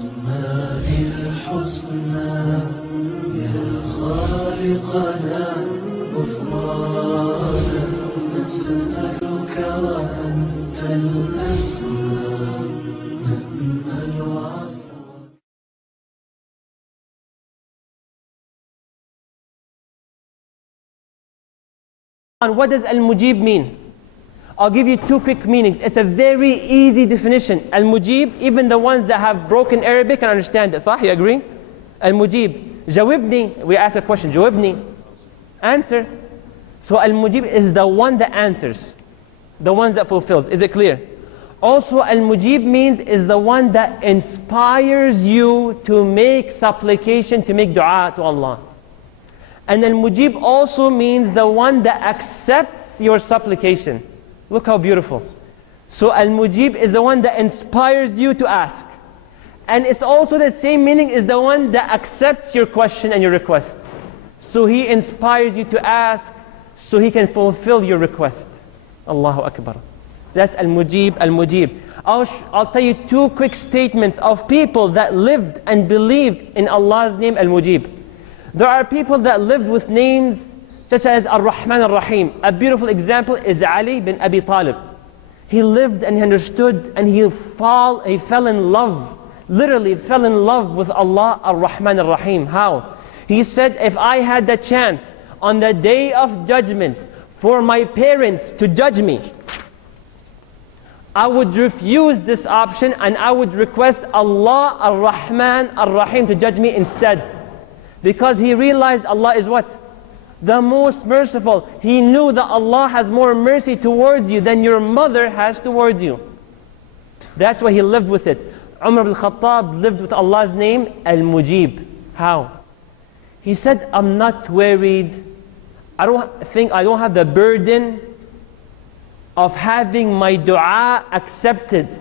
بأسماء الحسنى يا خالقنا غفرانا نسألك وأنت الأسمى نأمل عفوا. And what does Al-Mujeeb mean? I'll give you two quick meanings. It's a very easy definition. Al-Mujeeb, even the ones that have broken Arabic can understand it. صح? You agree? Al-Mujeeb. Jawibni, we ask a question. Jawibni. Answer. So Al-Mujeeb is the one that answers. The ones that fulfills. Is it clear? Also, Al-Mujeeb means is the one that inspires you to make supplication, to make dua to Allah. And Al-Mujeeb also means the one that accepts your supplication. Look how beautiful. So Al-Mujeeb is the one that inspires you to ask. And it's also the same meaning as the one that accepts your question and your request. So he inspires you to ask so he can fulfill your request. Allahu Akbar. That's Al-Mujeeb, Al-Mujeeb. I'll tell you two quick statements of people that lived and believed in Allah's name Al-Mujeeb. There are people that lived with names such as Ar-Rahman Ar-Rahim. A beautiful example is Ali bin Abi Talib. He lived and he understood and he fell in love, literally fell in love with Allah Ar-Rahman Ar-Rahim. How? He said, if I had the chance on the day of judgment for my parents to judge me, I would refuse this option and I would request Allah Ar-Rahman Ar-Rahim to judge me instead. Because he realized Allah is what? The most merciful. He knew that Allah has more mercy towards you than your mother has towards you. That's why he lived with it. Umar ibn Khattab lived with Allah's name Al-Mujeeb. How? He said, I'm not worried. I don't have the burden of having my dua accepted.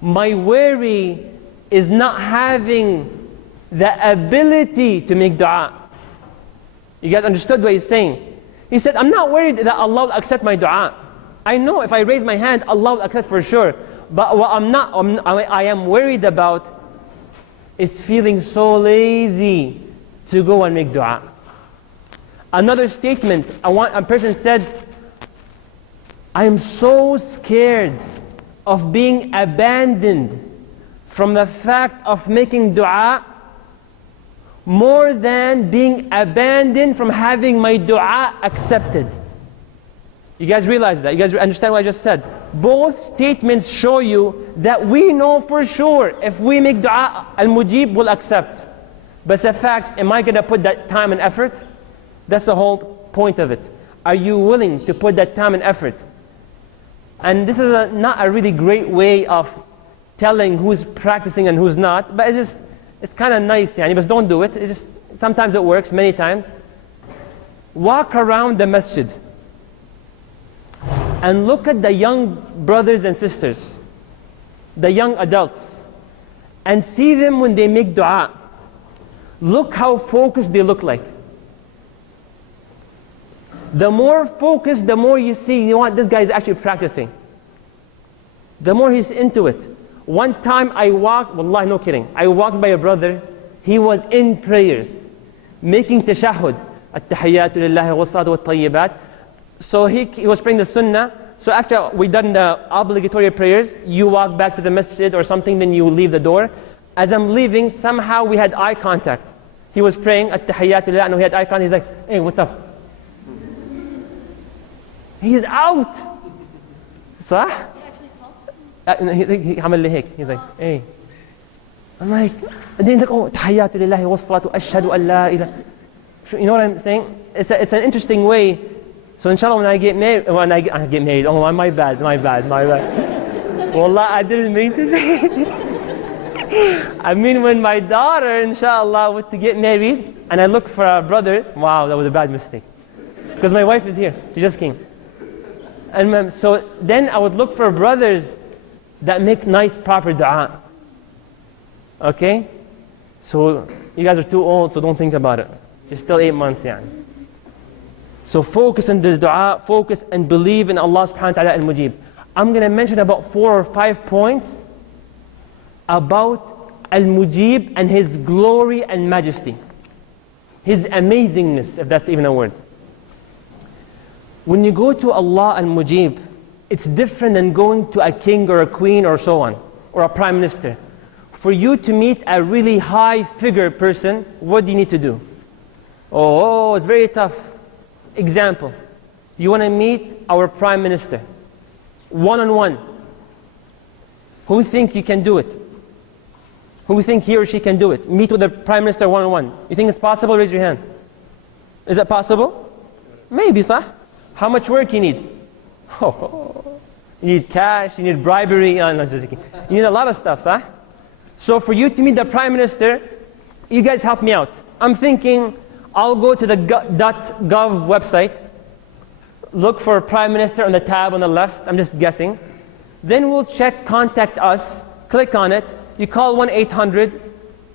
My worry is not having the ability to make dua. You guys understood what he's saying? He said, I'm not worried that Allah will accept my dua. I know if I raise my hand, Allah will accept for sure. But what I am worried about is feeling so lazy to go and make dua. Another statement, a person said, I am so scared of being abandoned from the fact of making dua more than being abandoned from having my dua accepted. You guys realize that? You guys understand what I just said? Both statements show you that we know for sure if we make dua, Al-Mujeeb will accept. But it's a fact, am I going to put that time and effort? That's the whole point of it. Are you willing to put that time and effort? And this is not a really great way of telling who's practicing and who's not, but it's kind of nice, but don't do it. Sometimes it works, many times. Walk around the masjid and look at the young brothers and sisters, the young adults, and see them when they make dua. Look how focused they look like. The more focused, the more you see, you know what, this guy is actually practicing. The more he's into it. One time I walked, wallahi, no kidding, I walked by a brother, he was in prayers, making tashahhud, at-tahiyyatu lillahi was-salatu wat-tayyibat. So he was praying the sunnah. So after we done the obligatory prayers, you walk back to the masjid or something, then you leave the door. As I'm leaving, somehow we had eye contact. He was praying at-tahiyyatu lillahi, and we had eye contact. He's like, hey, what's up? He's out. صح? He's like, hey. I'm like, and then he's like, oh, tahiyyatu lillahi was-salatu ashhadu an la ilaha. You know what I'm saying? It's an interesting way. So inshallah when I get married, oh my bad. Wallah, I didn't mean to say it. I mean when my daughter, inshallah, was to get married, and I look for a brother, wow, that was a bad mistake. Because my wife is here, she just came. And so then I would look for brothers that make nice, proper dua. Okay? So you guys are too old, so don't think about it. You're still 8 months, So focus on the dua, focus and believe in Allah subhanahu wa ta'ala al-Mujeeb. I'm going to mention about 4 or 5 points about Al-Mujeeb and His glory and majesty. His amazingness, if that's even a word. When you go to Allah Al-Mujeeb, it's different than going to a king or a queen or so on, or a prime minister. For you to meet a really high figure person, what do you need to do? Oh, it's very tough. Example, you want to meet our prime minister, one-on-one. Who think you can do it? Who think he or she can do it? Meet with the prime minister one-on-one. You think it's possible? Raise your hand. Is that possible? Maybe, sah? How much work you need? Oh, you need cash, you need bribery. Oh, no, just kidding. You need a lot of stuff, sah? So for you to meet the prime minister, you guys help me out. I'm thinking, I'll go to the .gov website, look for prime minister on the tab on the left. I'm just guessing. Then we'll check contact us, click on it. You call 1-800.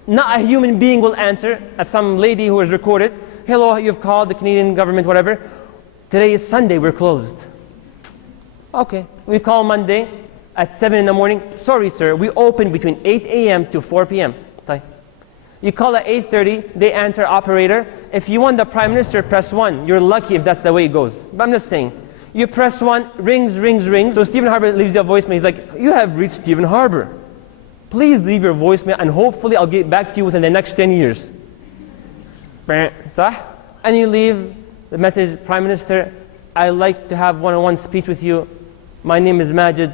Not a human being will answer, as some lady who was recorded. Hello, you've called the Canadian government, whatever. Today is Sunday, we're closed. Okay, we call Monday at 7 in the morning. Sorry, sir, we open between 8 a.m. to 4 p.m. You call at 8:30, they answer, operator. If you want the prime minister, press 1. You're lucky if that's the way it goes. But I'm just saying. You press 1, rings. So Stephen Harper leaves you a voicemail. He's like, you have reached Stephen Harper. Please leave your voicemail and hopefully I'll get back to you within the next 10 years. And you leave the message, Prime Minister, I'd like to have one-on-one speech with you. My name is Majed.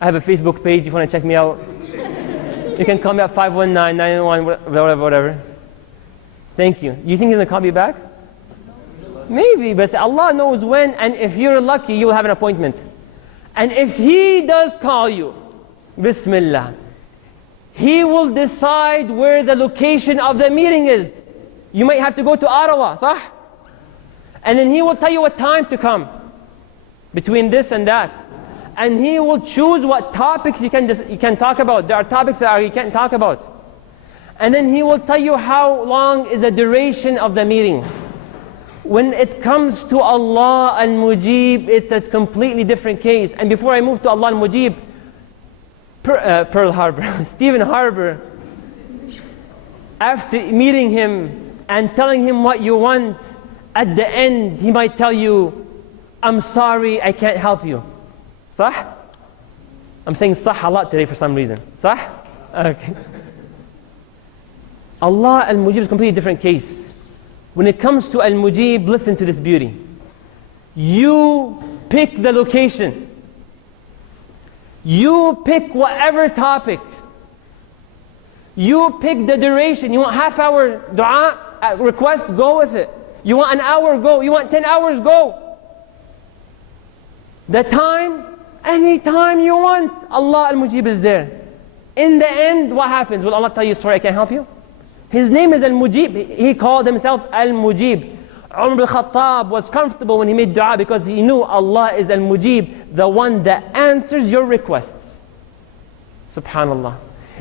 I have a Facebook page if you want to check me out. You can call me at 519-991, whatever. Thank you. You think he's going to call me back? Maybe, but Allah knows when, and if you're lucky, you'll have an appointment. And if He does call you, Bismillah, He will decide where the location of the meeting is. You might have to go to Ottawa, صح? And then He will tell you what time to come, between this and that. And He will choose what topics you can talk about. There are topics that you can't talk about. And then He will tell you how long is the duration of the meeting. When it comes to Allah Al-Mujeeb, it's a completely different case. And before I move to Allah Al-Mujeeb, Pearl Harbor, Stephen Harper, after meeting him and telling him what you want, at the end he might tell you, I'm sorry, I can't help you. Sah? I'm saying sah a lot today for some reason. Sah? Okay. Allah Al-Mujeeb is a completely different case. When it comes to Al-Mujeeb, listen to this beauty. You pick the location. You pick whatever topic. You pick the duration. You want half-hour dua request, go with it. You want an hour, go. You want 10 hours, go. The time, any time you want, Allah Al-Mujeeb is there. In the end, what happens? Will Allah tell you, sorry, I can't help you? His name is Al-Mujeeb. He called himself Al-Mujeeb. Umar bin Khattab was comfortable when he made dua because he knew Allah is Al-Mujeeb, the one that answers your requests. Subhanallah.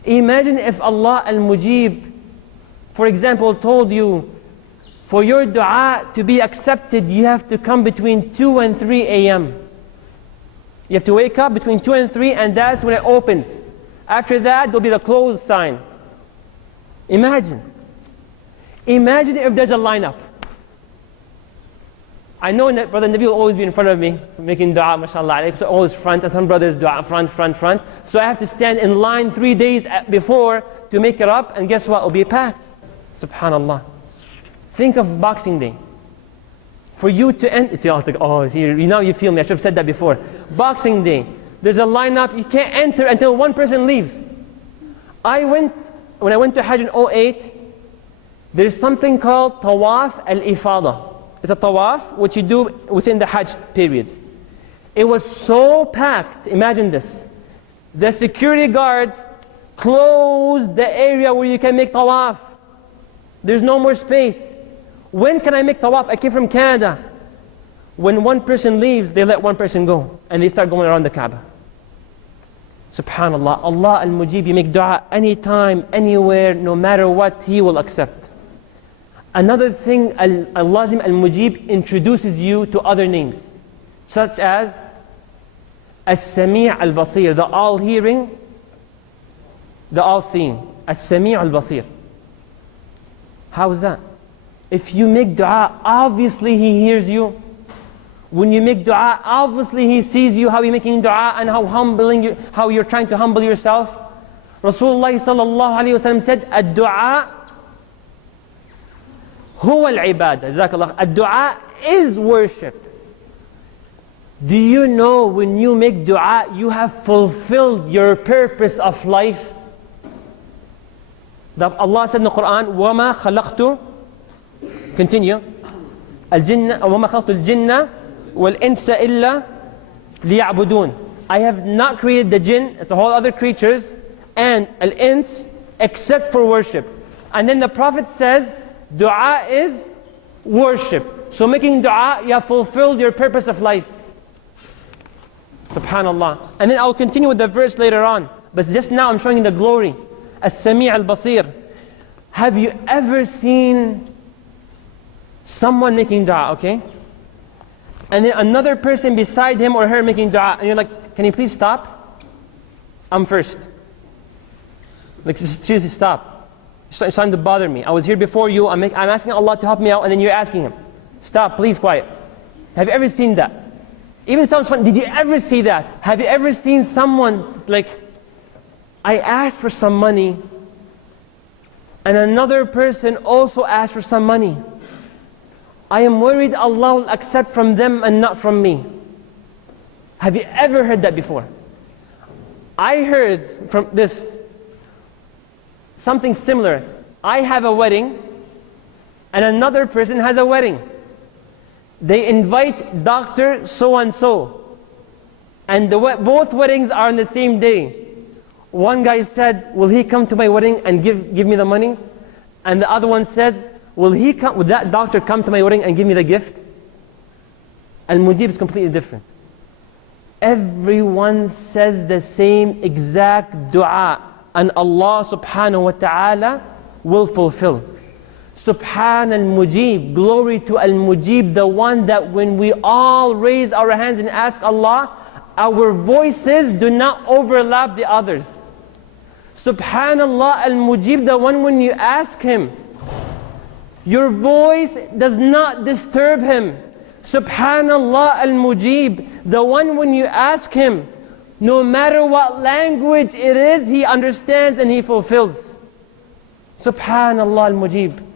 Imagine if Allah Al-Mujeeb, for example, told you, for your dua to be accepted, you have to come between 2 and 3 a.m. You have to wake up between 2 and 3, and that's when it opens. After that, there'll be the close sign. Imagine if there's a lineup. I know that Brother Nabi will always be in front of me, making dua, mashallah, so always front, and some brothers dua front. So I have to stand in line 3 days before to make it up, and guess what? It'll be packed. Subhanallah. Think of Boxing Day. For you to enter, see, I was like, oh, see, now you feel me, I should have said that before. Boxing Day, there's a lineup, you can't enter until one person leaves. When I went to Hajj in 2008, there's something called Tawaf al-Ifada. It's a tawaf which you do within the Hajj period. It was so packed, imagine this. The security guards closed the area where you can make tawaf. There's no more space. When can I make tawaf? I came from Canada. When one person leaves, they let one person go. And they start going around the Kaaba. Subhanallah, Allah Al-Mujeeb, you make dua anytime, anywhere, no matter what, He will accept. Another thing, Allah Al-Mujeeb introduces you to other names, such as As-Sami' Al-Basir, the all-hearing the all-seeing. As-Sami' al-Basir. How is that? If you make dua, obviously He hears you. When you make dua, obviously He sees you, how you're making dua and how you're trying to humble yourself. Rasulullah sallallahu alayhi wa sallam said, "Ad-du'a huwa al-ibadah." Jazakallah. Ad-du'a is worship. Do you know when you make dua, you have fulfilled your purpose of life? Allah said in the Quran, وَمَا خَلَقْتُ Continue. الْجِنَّ وَمَا خَلَقْتُ الْجِنَّ وَالْإِنسَ إِلَّا لِيَعْبُدُونَ. I have not created the jinn, it's a whole other creatures, and al-ins, except for worship. And then the Prophet says, dua is worship. So making dua, you have fulfilled your purpose of life. Subhanallah. And then I'll continue with the verse later on. But just now I'm showing you the glory. As-Sami' al-Basir. Have you ever seen someone making dua, okay? And then another person beside him or her making dua, and you're like, can you please stop? I'm first. Like, seriously, stop. It's starting to bother me. I was here before you, I'm asking Allah to help me out, and then you're asking Him. Stop, please, quiet. Have you ever seen that? Even sounds fun. Did you ever see that? Have you ever seen someone like, I asked for some money, and another person also asked for some money. I am worried Allah will accept from them and not from me. Have you ever heard that before? I heard from this something similar. I have a wedding, and another person has a wedding. They invite Dr. so-and-so, and both weddings are on the same day. One guy said, will he come to my wedding and give me the money? And the other one says, will that doctor come to my wedding and give me the gift? And Mujeeb is completely different. Everyone says the same exact dua, and Allah subhanahu wa ta'ala will fulfill. Subhan al-Mujeeb, glory to al-Mujeeb, the one that when we all raise our hands and ask Allah, our voices do not overlap the others. Subhanallah al-Mujeeb, the one when you ask Him, your voice does not disturb Him. Subhanallah al-Mujeeb, the one when you ask Him, no matter what language it is, He understands and He fulfills. Subhanallah al-Mujeeb.